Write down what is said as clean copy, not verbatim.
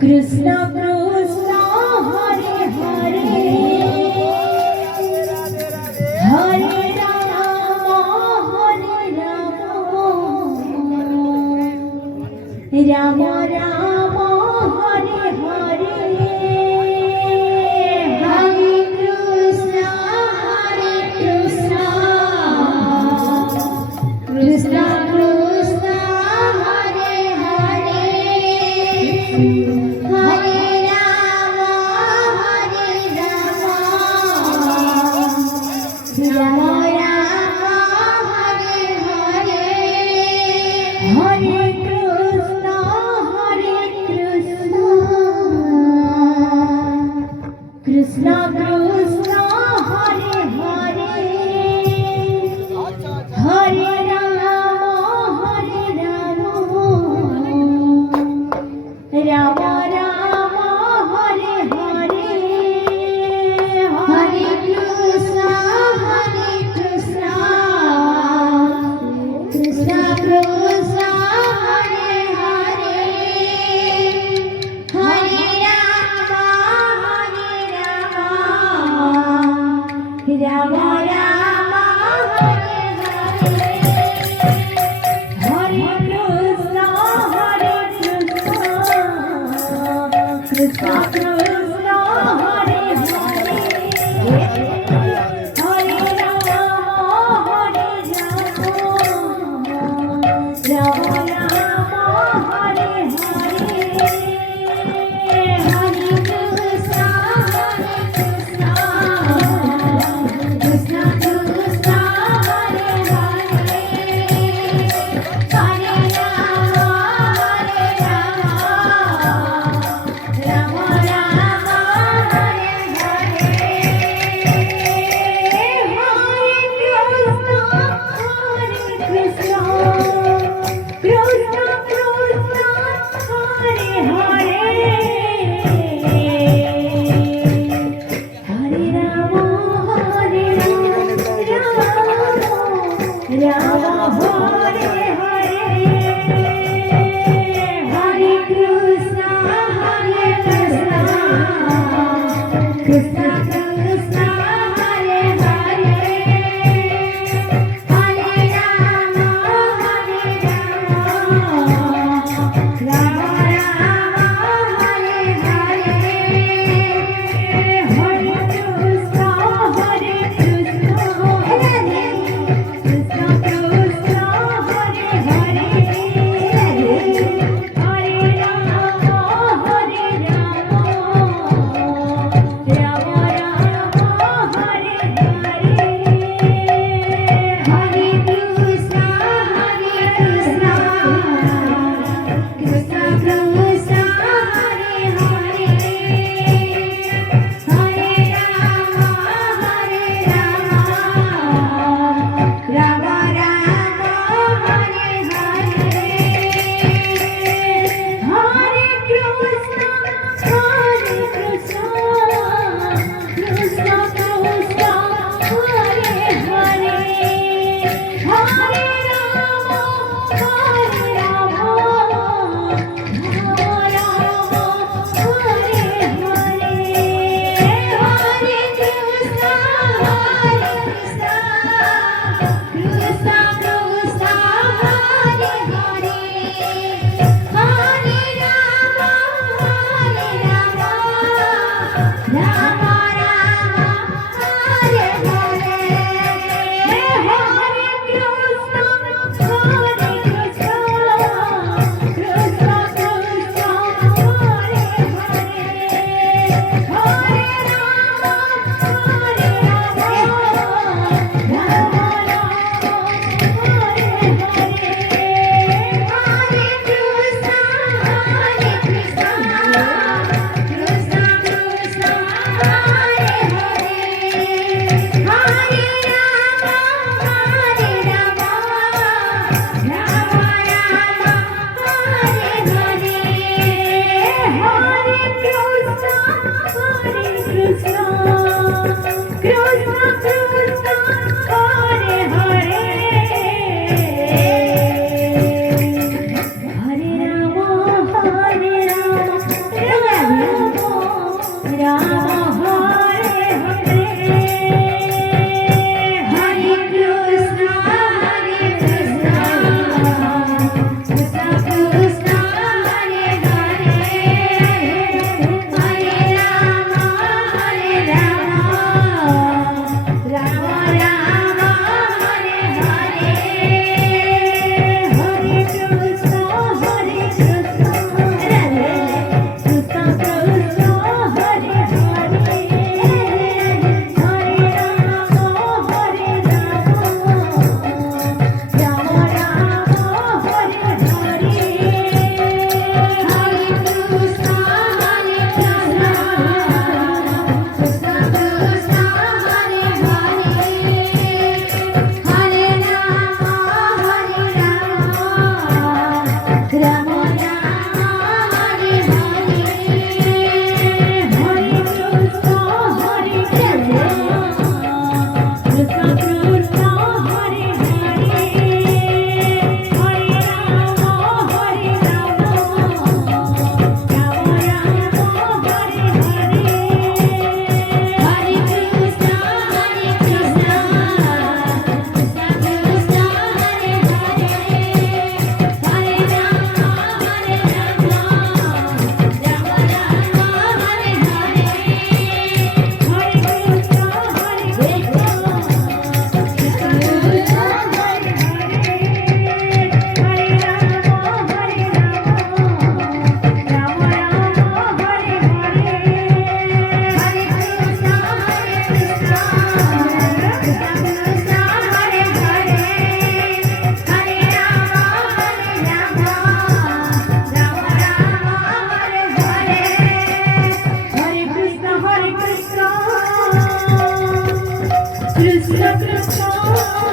Krishna Krishna Hare Hare Hare Ram Ram Ram Hare Hare Hare Krishna Krishna Krishna Hare Hare Hare Ram Ram Ram Hare Hare Hare Krishna Krishna Krishna Hare Hare Hare Ram Ram Ram Hare Hare Hare Krishna Krishna Krishna Hare Hare Hare Ram Ram Ram Hare Hare Hare Krishna Krishna Krishna Hare Hare Hare Ram Ram Ram Hare Hare Hare Krishna Krishna Krishna Hare Hare Hare Ram Ram Ram Hare Hare Krishna Krishna Hare Hare Hare Ram Ram Hare Hare Hare Krishna Krishna Krishna Hare Hare Hare Ram Ram Ram Hare Hare Hare Krishna Krishna Krishna Hare Hare Hare Ram Ram Ram Hare Hare Hare Krishna Krishna Krishna Hare Hare Hare Ram Ram Ram Hare Hare Hare Krishna Krishna Krishna Hare Hare Hare Ram Ram Hare Hare Hare Krishna Krishna Krishna Hare Hare Hare Ram Ram Hare Hare Hare Krishna Krishna Krishna Hare Hare Hare Ram Krishna Krishna